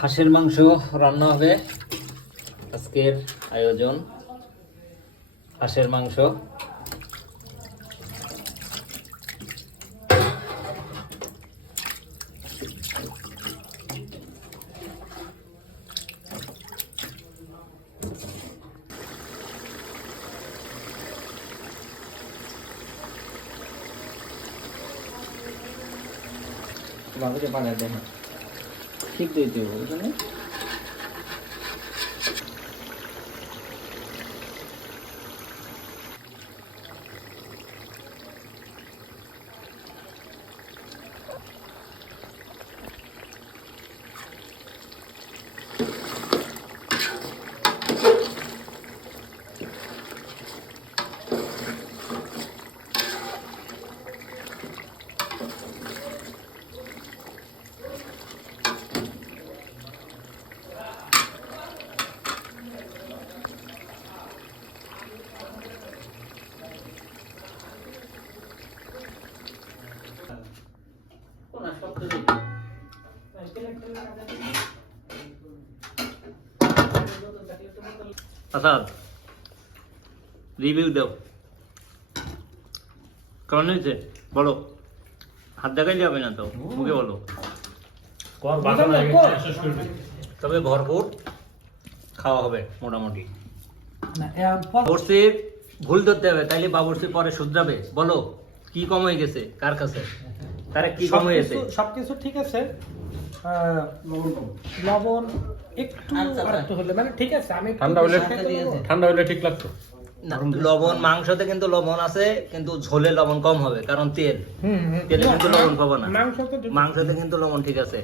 হাঁসের মাংস রান্না হবে। আজকের আয়োজন হাঁসের মাংস। বাবুকে পাঠায় দেখেন ঠিক দিতে হবে বুঝলেন। আসাদ রিভিউ দাও কেমন হয়েছে বলো। হাত দেখাইলে হবে না তো, মুখে বলো। তবে ভরপুর খাওয়া হবে মোটামুটি। বাবুর্চি ভুল ধরতে হবে, তাইলে বাবুর্চি পরে শুধরাবে। বলো কি কম হয়ে গেছে কার কাছে, তারা কি কম হয়েছে? সবকিছু ঠিক আছে, লবণ একটু হলে মানে ঠিক আছে। আমি ঠান্ডা হলে ঠিক লাগতো না। লবণ মাংসতে কিন্তু লবণ আছে, কিন্তু ঝোলে লবণ কম হবে, কারণ তেলে কিন্তু লবণ পাবো না। মাংসতে কিন্তু লবণ ঠিক আছে।